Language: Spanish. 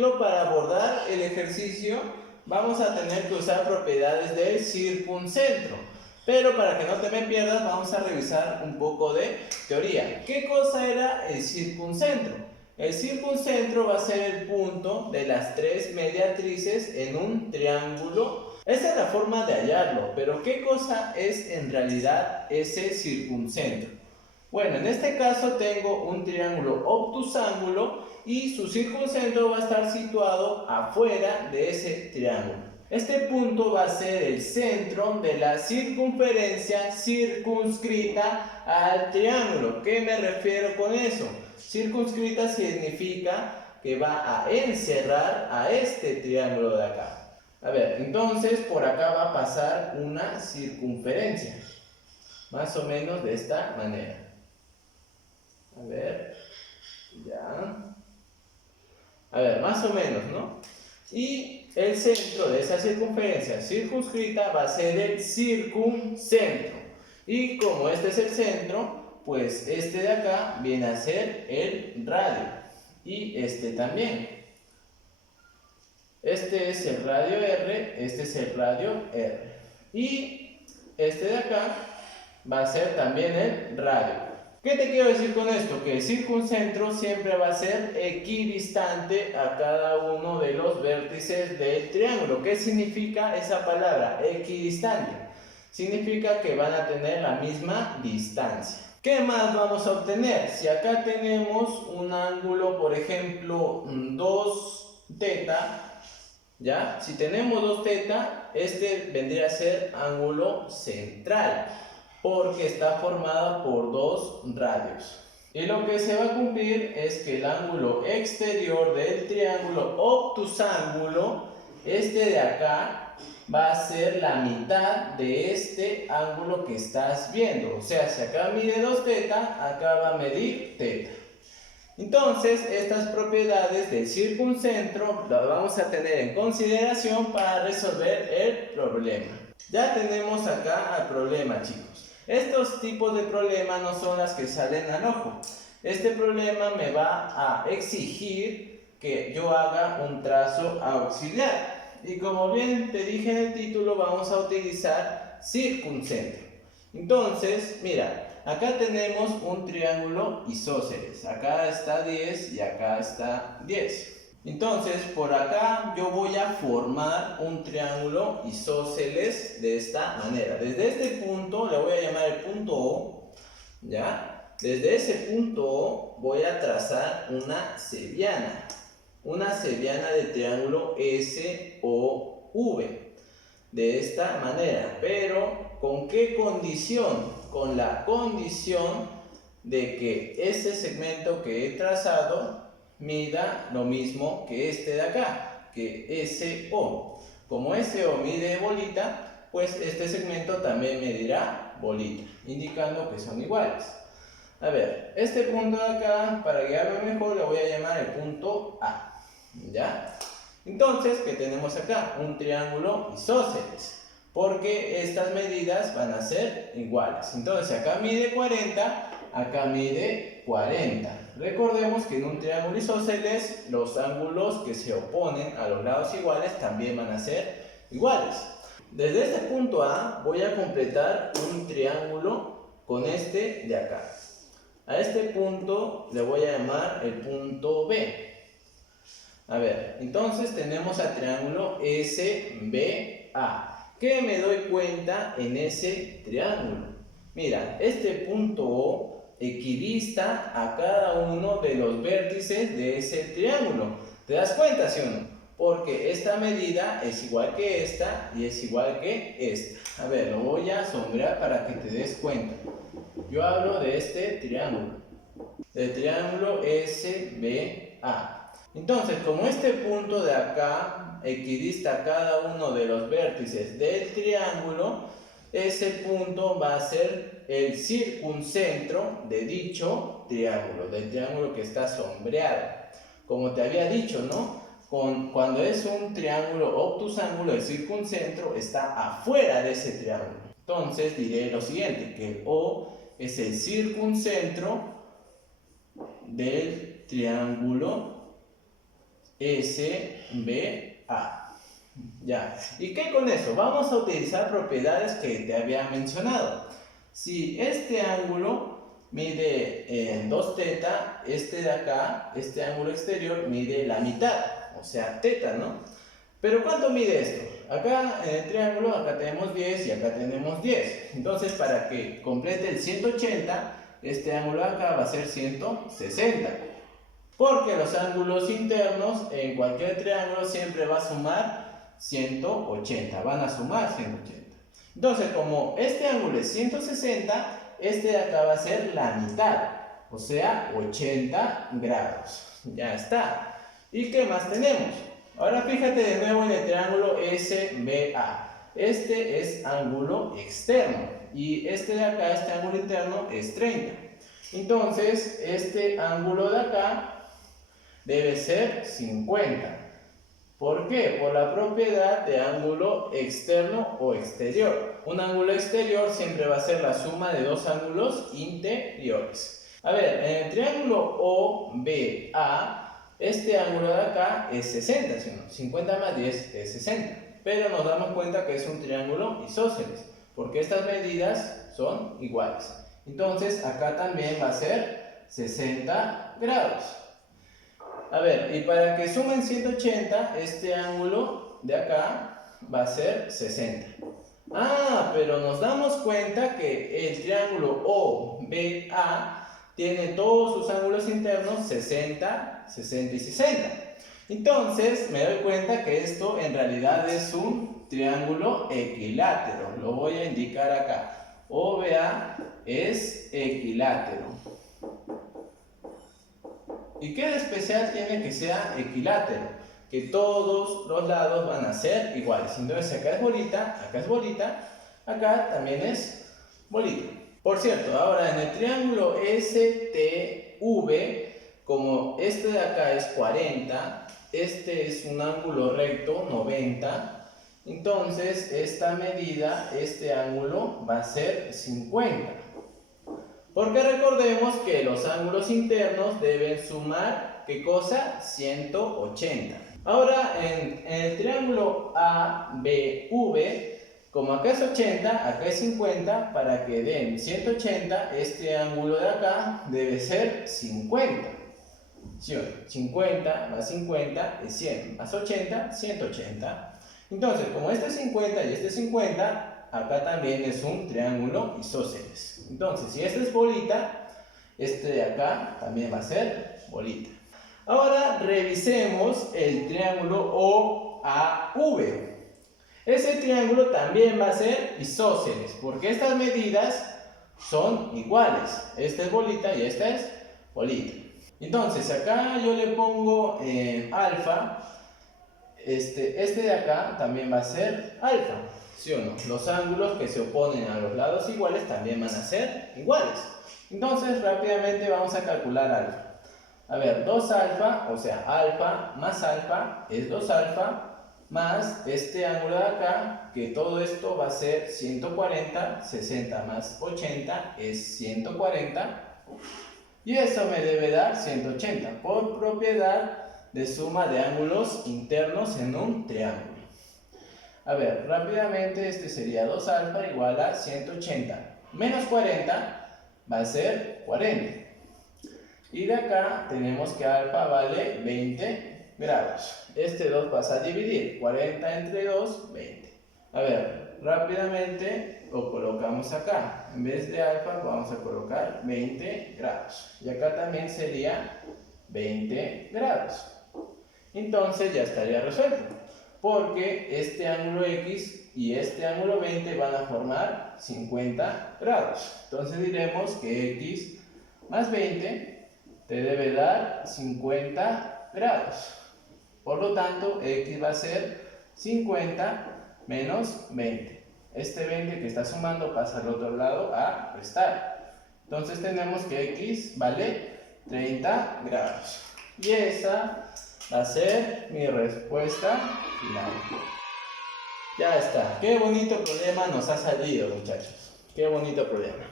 título, para abordar el ejercicio vamos a tener que usar propiedades del circuncentro. Pero para que no te me pierdas, vamos a revisar un poco de teoría. ¿Qué cosa era el circuncentro? El circuncentro va a ser el punto de las tres mediatrices en un triángulo. Esta es la forma de hallarlo, pero ¿qué cosa es en realidad ese circuncentro? Bueno, en este caso tengo un triángulo obtusángulo y su circuncentro va a estar situado afuera de ese triángulo. Este punto va a ser el centro de la circunferencia circunscrita al triángulo. ¿Qué me refiero con eso? Circunscrita significa que va a encerrar a este triángulo de acá. A ver, entonces por acá va a pasar una circunferencia, más o menos de esta manera. A ver, ya. A ver, más o menos, ¿no? Y el centro de esa circunferencia circunscrita va a ser el circuncentro. Y como este es el centro, pues este de acá viene a ser el radio. Y este también. Este es el radio R, este es el radio R. Y este de acá va a ser también el radio. ¿Qué te quiero decir con esto? Que el circuncentro siempre va a ser equidistante a cada uno de los vértices del triángulo. ¿Qué significa esa palabra? Equidistante. Significa que van a tener la misma distancia. ¿Qué más vamos a obtener? Si acá tenemos un ángulo, por ejemplo, 2 teta, ¿ya? Si tenemos 2 teta, este vendría a ser ángulo central, porque está formada por 2 radios. Y lo que se va a cumplir es que el ángulo exterior del triángulo obtusángulo, este de acá, va a ser la mitad de este ángulo que estás viendo. O sea, si acá mide 2 teta, acá va a medir teta. Entonces, estas propiedades del circuncentro las vamos a tener en consideración para resolver el problema. Ya tenemos acá el problema, chicos. Estos tipos de problemas no son las que salen al ojo. Este problema me va a exigir que yo haga un trazo auxiliar. Y como bien te dije en el título, vamos a utilizar circuncentro. Entonces, mira, acá tenemos un triángulo isósceles. Acá está 10 y acá está 10. Entonces, por acá yo voy a formar un triángulo isósceles de esta manera. Desde este punto, le voy a llamar el punto O, ¿ya? Desde ese punto O voy a trazar una cebiana. Una cebiana de triángulo SOV. De esta manera. Pero, ¿con qué condición? Con la condición de que este segmento que he trazado mida lo mismo que este de acá, que SO. Como SO mide bolita, pues este segmento también medirá bolita, indicando que son iguales. A ver, este punto de acá, para guiarme mejor, le voy a llamar el punto A, ¿ya? Entonces, ¿qué tenemos acá? Un triángulo isósceles, porque estas medidas van a ser iguales. Entonces, acá mide 40, acá mide 40. Recordemos que en un triángulo isósceles los ángulos que se oponen a los lados iguales también van a ser iguales. Desde este punto A voy a completar un triángulo con este de acá. A este punto le voy a llamar el punto B. A ver, entonces tenemos al triángulo SBA. ¿Qué me doy cuenta en ese triángulo? Mira, este punto O equidista a cada uno de los vértices de ese triángulo. ¿Te das cuenta, sí o no? Porque esta medida es igual que esta y es igual que esta. A ver, lo voy a sombrear para que te des cuenta. Yo hablo de este triángulo, del triángulo SBA. Entonces, como este punto de acá equidista a cada uno de los vértices del triángulo, ese punto va a ser el circuncentro de dicho triángulo, del triángulo que está sombreado. Como te había dicho, ¿no? Cuando es un triángulo obtusángulo, el circuncentro está afuera de ese triángulo. Entonces diré lo siguiente, que O es el circuncentro del triángulo SBA. Ya. ¿Y qué con eso? Vamos a utilizar propiedades que te había mencionado. Si este ángulo mide 2 teta, este de acá, este ángulo exterior, mide la mitad, o sea, teta, ¿no? Pero ¿cuánto mide esto? Acá en el triángulo, acá tenemos 10 y acá tenemos 10. Entonces, para que complete el 180, este ángulo de acá va a ser 160. Porque los ángulos internos en cualquier triángulo siempre va a sumar 180. Van a sumar 180. Entonces, como este ángulo es 160, este de acá va a ser la mitad. O sea, 80 grados. Ya está. ¿Y qué más tenemos? Ahora fíjate de nuevo en el triángulo SBA. Este es ángulo externo. Y este de acá, este ángulo interno, es 30. Entonces, este ángulo de acá debe ser 50. ¿Por qué? Por la propiedad de ángulo externo o exterior. Un ángulo exterior siempre va a ser la suma de dos ángulos interiores. A ver, en el triángulo OBA, este ángulo de acá es 60, ¿sí no? 50 más 10 es 60. Pero nos damos cuenta que es un triángulo isósceles, porque estas medidas son iguales. Entonces, acá también va a ser 60 grados. A ver, y para que sumen 180, este ángulo de acá va a ser 60. Ah, pero nos damos cuenta que el triángulo OBA tiene todos sus ángulos internos 60, 60 y 60. Entonces, me doy cuenta que esto en realidad es un triángulo equilátero. Lo voy a indicar acá. OBA es equilátero. ¿Y qué de especial tiene que sea equilátero? Que todos los lados van a ser iguales. Entonces acá es bolita, acá también es bolita. Por cierto, ahora en el triángulo STV, como este de acá es 40, este es un ángulo recto 90, entonces esta medida, este ángulo va a ser 50. Porque recordemos que los ángulos internos deben sumar, ¿qué cosa? 180. Ahora, en el triángulo ABV, como acá es 80, acá es 50, para que den 180, este ángulo de acá debe ser 50. ¿Sí? 50 más 50 es 100, más 80, 180. Entonces, como este es 50 y este es 50, acá también es un triángulo isósceles. Entonces, si este es bolita, este de acá también va a ser bolita. Ahora revisemos el triángulo OAV. Ese triángulo también va a ser isósceles, porque estas medidas son iguales. Esta es bolita y esta es bolita. Entonces, acá yo le pongo alfa. Este de acá también va a ser alfa. ¿Sí o no? Los ángulos que se oponen a los lados iguales también van a ser iguales. Entonces, rápidamente vamos a calcular alfa. A ver, 2 alfa, o sea, alfa más alfa es 2 alfa, más este ángulo de acá, que todo esto va a ser 140, 60 más 80 es 140. Y eso me debe dar 180, por propiedad de suma de ángulos internos en un triángulo. A ver, rápidamente este sería 2 alfa igual a 180 menos 40 va a ser 40. Y de acá tenemos que alfa vale 20 grados. Este 2 vas a dividir, 40 entre 2, 20. A ver, rápidamente lo colocamos acá. En vez de alfa vamos a colocar 20 grados. Y acá también sería 20 grados. Entonces ya estaría resuelto, porque este ángulo X y este ángulo 20 van a formar 50 grados. Entonces diremos que X más 20 te debe dar 50 grados. Por lo tanto, X va a ser 50 menos 20. Este 20 que está sumando pasa al otro lado a restar. Entonces tenemos que X vale 30 grados. Y esa va a ser mi respuesta final. Ya está. Qué bonito problema nos ha salido, muchachos. Qué bonito problema.